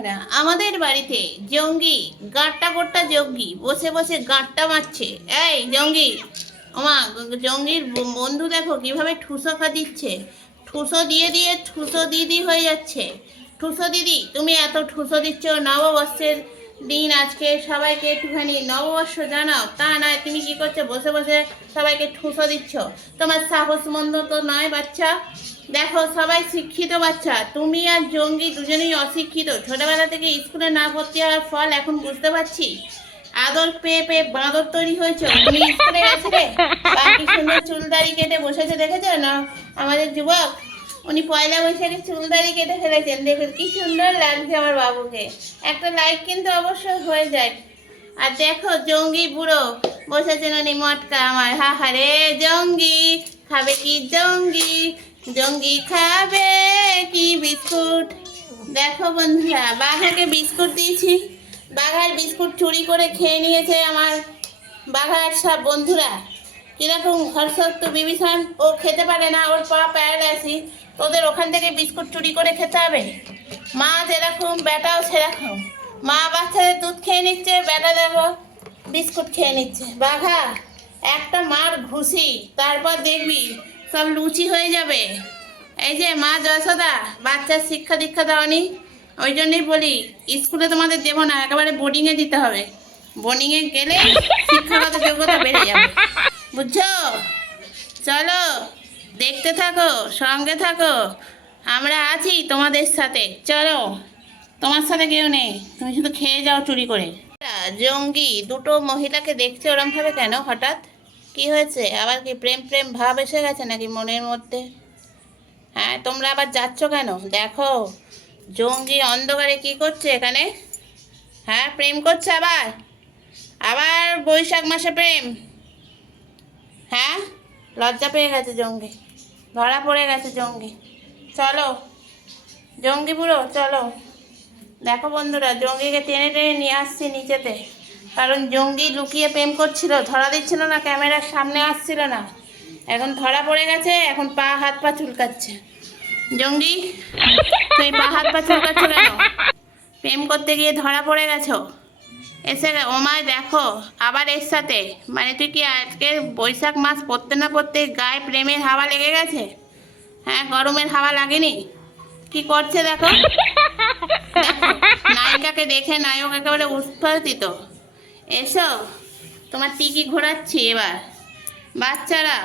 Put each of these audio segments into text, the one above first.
বন্ধুরা, আমাদের বাড়িতে জঙ্গি গাঁটটা গোট্টা জঙ্গি বসে বসে গাঁটটা মারছে। এই জঙ্গি, ওমা, জঙ্গির বন্ধু দেখো কিভাবে ঠুসো দিচ্ছে। ঠুসো দিয়ে দিয়ে ঠুসো দিদি হয়ে যাচ্ছে। ঠুসো দিদি, তুমি এত ঠুসো দিচ্ছ, নববর্ষের দিন আজকে, সবাইকে একটুখানি নববর্ষ জানাও, তা নয় তুমি কি করছো বসে বসে সবাইকে ঠুসো দিচ্ছ। তোমার সাহস মন্দ তো নয় বাচ্চা। দেখো সবাই শিক্ষিত বাচ্চা, তুমি আর জঙ্গি দুজনেই অশিক্ষিত। ছোটবেলা থেকে স্কুলে না ভর্তি হওয়ার ফল এখন বুঝতে পারছি। আদর পেয়ে পেয়ে বাঁদর তৈরি হয়েছে। তুমি স্কুলে গেছিলে, কি সুন্দর চুল দাড়ি কেটে বসেছে দেখেছো না আমাদের যুবক? উনি পয়লা বৈশাখে চুল দাড়ি কেটে ফেলেছেন, দেখুন কি সুন্দর লাগছে আমার বাবুকে। একটা লাইক কিন্তু অবশ্যই হয়ে যায়। আর দেখো জঙ্গি বুড়ো বসেছেন উনি মটকা আমার, হা হা রে। জঙ্গি খাবে কি জঙ্গি? জঙ্গি খাবে কি বিস্কুট? দেখো বন্ধুরা, বাঘাকে বিস্কুট দিয়েছি, বাঘার বিস্কুট চুরি করে খেয়ে নিয়েছে আমার বাঘার সব বন্ধুরা। কিরকম হর্ষত্ব বিভীষণ, ও খেতে পারে না, ওর পা প্যারালাইসিস, তোদের ওখান থেকে বিস্কুট চুরি করে খেতে হবে। মা যেরকম বেটাও সেরকম, মা বাচ্চাদের দুধ খেয়ে নিচ্ছে, বেটা দেখো বিস্কুট খেয়ে নিচ্ছে। বাঘা একটা মার ঘুষি, তারপর দেখবি সব লুচি হয়ে যাবে। এই যে মা যশোদা বাচ্চার শিক্ষা দীক্ষা দাওনি, ওই জন্যই বলি স্কুলে তোমাদের দেবো না, একেবারে বোর্ডিংয়ে দিতে হবে। বোর্ডিংয়ে গেলে শিক্ষাগত যোগ্যতা বেড়ে যাবে, বুঝছো? চলো দেখতে থাকো, সঙ্গে থাকো, আমরা আছি তোমাদের সাথে। চলো, তোমার সাথে কেউ নেই, তুমি শুধু খেয়ে যাও চুরি করে। জঙ্গি দুটো মহিলাকে দেখছে ওরমভাবে কেন হঠাৎ? কি হয়েছে? আবার কি প্রেম প্রেম ভাব এসে গেছে নাকি মনের মধ্যে? হ্যাঁ, তোমরা আবার যাচ্ছ কেন? দেখো জঙ্গি অন্ধকারে কি করছে এখানে। হ্যাঁ, প্রেম করছে আবার, আবার বৈশাখ মাসে প্রেম। হ্যাঁ, লজ্জা পেয়ে গেছে জঙ্গি, ধরা পড়ে গেছে জঙ্গি। চলো জঙ্গি বুড়ো চলো। দেখো বন্ধুরা, জঙ্গিকে টেনে টেনে নিয়ে আসছি নিচেতে, কারণ জঙ্গি লুকিয়ে প্রেম করছিল, ধরা দিচ্ছিল না, ক্যামেরার সামনে আসছিল না। এখন ধরা পড়ে গেছে, এখন পা হাত পা চুলকাচ্ছে। জঙ্গি, তুই পা হাত পা চুলকাচ্ছ কেন? প্রেম করতে গিয়ে ধরা পড়ে গেছো। এসে ওমায় দেখো আবার এর সাথে, মানে তুই কি আজকে বৈশাখ মাস পড়তে না পড়তে গায়ে প্রেমের হাওয়া লেগে গেছে? হ্যাঁ, গরমের হাওয়া লাগেনি? কি করছে দেখো, নায়িকাকে দেখে নায়ক একেবারে উৎপাদিত। এসো, তোমার টিকি ঘোরাচ্ছি এবার। বাচ্চারা,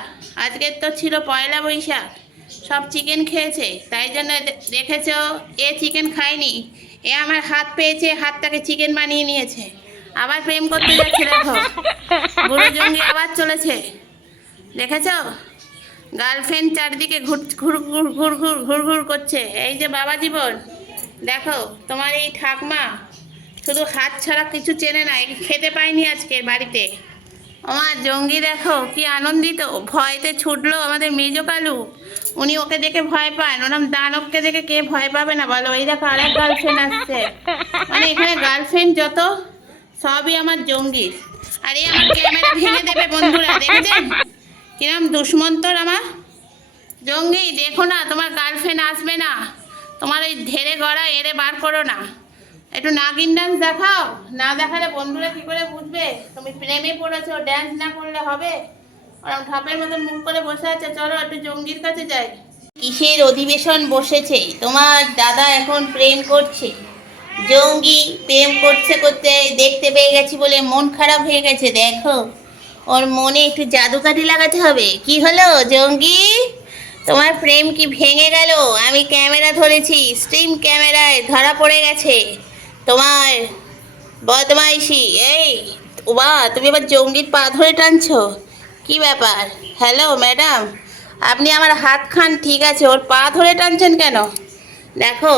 আজকের তো ছিল পয়লা বৈশাখ, সব চিকেন খেয়েছে, তাই জন্য দেখেছ এ চিকেন খায়নি, এ আমার হাত পেয়েছে, হাতটাকে চিকেন বানিয়ে নিয়েছে, আবার প্রেম করতে যাচ্ছে। দেখো বুড়ো জঙ্গি আবার চলেছে, দেখেছ? গার্লফ্রেন্ড চারদিকে ঘুর ঘুর ঘুর ঘুর ঘুর ঘুর ঘুর করছে। এই যে বাবা জীবন, দেখো তোমার এই ঠাকমা শুধু হাত ছাড়া কিছু চেনে না, খেতে পায়নি আজকে বাড়িতে। আমার জঙ্গি দেখো কি আনন্দিত, ভয়তে ছুটলো আমাদের মেজো কালু, উনি ওকে দেখে ভয় পান। ওরম দানবকে দেখে কে ভয় পাবে না বলো? এই দেখো আরেক গার্লফ্রেন্ড আসছে, মানে এখানে গার্লফ্রেন্ড যত সবই আমার জঙ্গির। আর এই আমার ক্যামেরা ভেঙে দেবে বন্ধুরা, দেখেছেন কিরম দুষ্মন্তর আমার জঙ্গি? দেখো না, তোমার গার্লফ্রেন্ড আসবে না, তোমার ওই ধেরে গড়া এড়ে বার করো না, একটু নাগিন ডান্স দেখাও। না দেখালে বন্ধুরা কি করে বুঝবে তুমি প্রেমে পড়েছো? ড্যান্স না করলে হবে? ওরকম ঠাপের মতন মুখ করে বসে আছে। চলো একটু জঙ্গির কাছে যাই। কিসের অধিবেশন বসেছে? তোমার দাদা এখন প্রেম করছে, জঙ্গি প্রেম করতে করতে দেখতে পেয়ে গেছি বলে মন খারাপ হয়ে গেছে। দেখো ওর মনে একটু জাদুকাঠি লাগাতে হবে। কি হলো জঙ্গি, তোমার প্রেম কি ভেঙে গেল? আমি ক্যামেরা ধরেছি, স্ট্রিম ক্যামেরায় ধরা পড়ে গেছে তোমার বদমাইশি। এই ওবা, তুমি আবার জঙ্গির পা ধরে টানছো, কি ব্যাপার? হ্যালো ম্যাডাম, আপনি আমার হাত খান ঠিক আছে, ওর পা ধরে টানছেন কেন? দেখো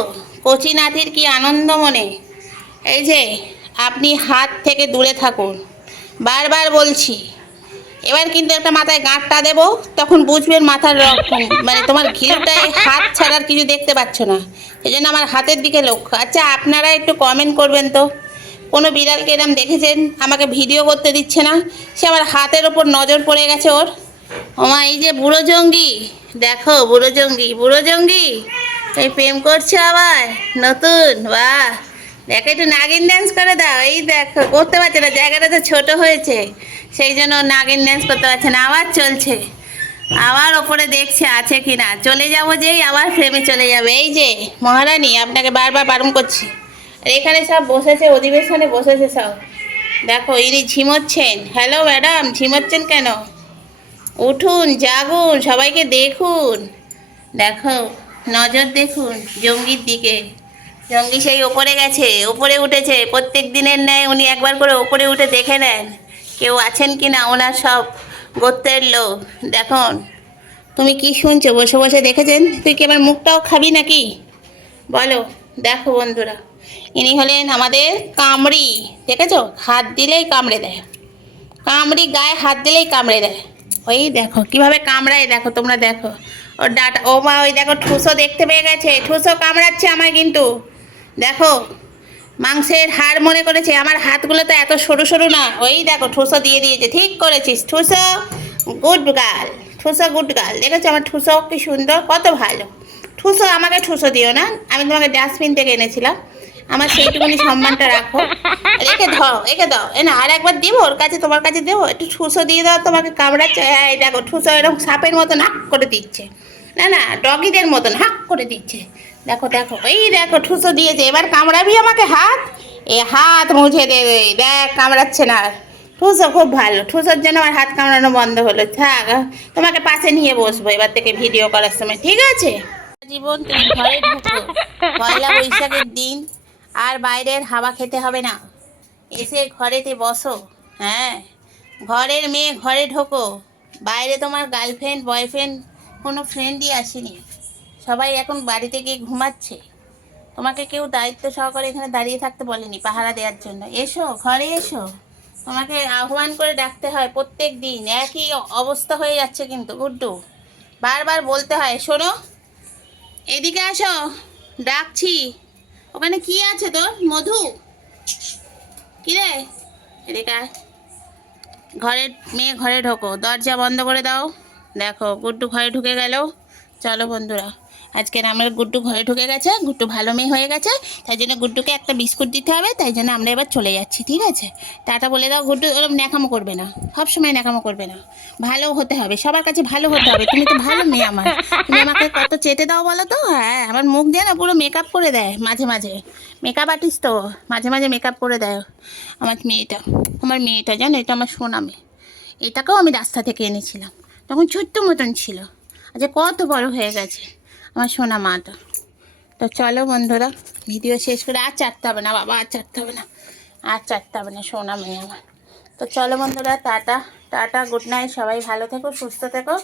কচি নাতির কি আনন্দ মনে। এই যে আপনি হাত থেকে দূরে থাকুন, বারবার বলছি। এবার কিন্তু একটা মাথায় গাঁটটা দেবো, তখন বুঝবেন মাথার রকম, মানে তোমার ঘিলুটায় হাত ছাড়ার কিছু দেখতে পাচ্ছ না, সেই জন্য আমার হাতের দিকে লক্ষ্য। আচ্ছা আপনারা একটু কমেন্ট করবেন তো, কোনো বিড়ালকে এরম দেখেছেন আমাকে ভিডিও করতে দিচ্ছে না? সে আমার হাতের ওপর নজর পড়ে গেছে ওর। ওমা, এই যে বুড়ো জঙ্গি, দেখো বুড়ো জঙ্গি, বুড়ো জঙ্গি এই প্রেম করছে আবার নতুন, বাহ দেখো একটু নাগিন ডান্স করে দাও। এই দেখো করতে পারছে না, জায়গাটা তো ছোট হয়েছে, সেই জন্য নাগিন ডান্স করতে পারছে না। আবার চলছে, আবার ওপরে দেখছে আছে কিনা। চলে যাবো যেই আবার ফ্রেমে চলে যাবে। এই যে মহারানী, আপনাকে বারবার বারণ করছি। আর এখানে সব বসেছে, অধিবেশনে বসেছে সব। দেখো ইনি ঝিমোচ্ছেন। হ্যালো ম্যাডাম, ঝিমোচ্ছেন কেন? উঠুন, জাগুন, সবাইকে দেখুন। দেখো, নজর দেখুন জঙ্গির দিকে। জঙ্গি সেই ওপরে গেছে, ওপরে উঠেছে। প্রত্যেক দিনের ন্যায় উনি একবার করে ওপরে উঠে দেখে নেন কেউ আছেন কি না ওনার সব গোত্রের লোক। দেখুন, তুমি কি শুনছো? বসে বসে দেখেছেন? তুই কি আমার মুখটাও খাবি নাকি? বলো। দেখো বন্ধুরা, ইনি হলেন আমাদের কামড়ি। দেখেছো, হাত দিলেই কামড়ে দেয়। কামড়ি গায়ে হাত দিলেই কামড়ে দেয়। ওই দেখো কিভাবে কামড়ায়, দেখো তোমরা দেখো। ওর ডাটা, ও মা, ওই দেখো ঠুসো দেখতে পেয়ে গেছে। ঠুসো কামড়াচ্ছে আমায় কিন্তু। দেখো, মাংসের হাড় মনে করেছে। আমার হাতগুলো তো এত সরু সরু না। ওই দেখো ঠুসো দিয়ে দিয়েছে। ঠিক করেছিস Thuso, good girl. Thuso good girl. দেখেছো আমার ঠুসো কি সুন্দর, কত ভালো। ঠুসো, আমাকে ঠুসো দিও না, আমি তোমাকে ডাস্টবিন থেকে এনেছিলাম। আমার সেইটুকুনি সম্মানটা রাখো। রেখে দাও, রেখে দাও। এ না, আর একবার দিব ওর কাছে, তোমার কাছে দেবো। একটু ঠুসো দিয়ে দাও, তোমাকে কামড়াচ্ছে। এই দেখো ঠুসো এরকম সাপের মতন হাক করে দিচ্ছে। না না, ডগিদের মতন হাক করে দিচ্ছে। দেখো দেখো, এই দেখো ঠুসো দিয়েছে। এবার কামড়াবি আমাকে হাত, এ হাত মুছে দেবে। দেখ কামড়াচ্ছে না আর। ঠুসো খুব ভালো, ঠুসোর জন্য আমার হাত কামড়ানো বন্ধ হলো। থাক, তোমাকে পাশে নিয়ে বসবো এবার থেকে ভিডিও করার সময়, ঠিক আছে? জীবন তুমি ঘরে ঢুকো, পয়লা বৈশাখের দিন আর বাইরের হাওয়া খেতে হবে না। এসে ঘরেতে বসো। হ্যাঁ, ঘরের মেয়ে ঘরে ঢোকো। বাইরে তোমার গার্লফ্রেন্ড বয়ফ্রেন্ড কোনো ফ্রেন্ডই আসেনি। সবাই এখন বাড়িতে গিয়ে ঘুমাচ্ছে। তোমাকে কেউ দায়িত্ব সহকারে এখানে দাঁড়িয়ে থাকতে বলেনি পাহারা দেওয়ার জন্য। এসো, ঘরে এসো। তোমাকে আহ্বান করে ডাকতে হয় প্রত্যেক দিন। একই অবস্থা হয়ে যাচ্ছে কিন্তু গুড্ডু, বারবার বলতে হয়। শোনো, এদিকে আসো, ডাকছি। ওখানে কি আছে তোর? মধু? কি রে? এদিকে আয়। ঘরের মেয়ে ঘরে ঢোকো, দরজা বন্ধ করে দাও। দেখো গুড্ডু ঘরে ঢুকে গেল। চলো বন্ধুরা, আজকের আমরা গুড্ডু ঘরে ঢুকে গেছে, গুড্ডু ভালো মেয়ে হয়ে গেছে। তাই জন্য গুড্ডুকে একটা বিস্কুট দিতে হবে। তাই জন্য আমরা এবার চলে যাচ্ছি, ঠিক আছে? টাটা বলে দাও। গুড্ডু ওরকম ন্যাকামো করবে না, সবসময় ন্যাকামো করবে না। ভালো হতে হবে, সবার কাছে ভালো হতে হবে। তুমি তো ভালো মেয়ে আমার। তুমি আমাকে কত চেতে দাও বলো তো। হ্যাঁ, আমার মুখ দিয়ে না পুরো মেকআপ করে দেয় মাঝে মাঝে। মেকআপ আর্টিস্ট তো, মাঝে মাঝে মেকআপ করে দেয় আমার মেয়েটা। আমার মেয়েটা জানো, এটা আমার সোনা মেয়ে। এটাকেও আমি রাস্তা থেকে এনেছিলাম, তখন ছোট্ট মতন ছিল। আচ্ছা কত বড় হয়ে গেছে আমার সোনা মাটা। তো চলো বন্ধুরা, ভিডিও শেষ করে। আর চাটতে হবে না বাবা, আর চাটতে হবে না, আর চাটতে হবে না, সোনা মেয়ে আমার। তো চলো বন্ধুরা, টাটা টাটা, গুড নাইট। সবাই ভালো থেকো, সুস্থ থেকো।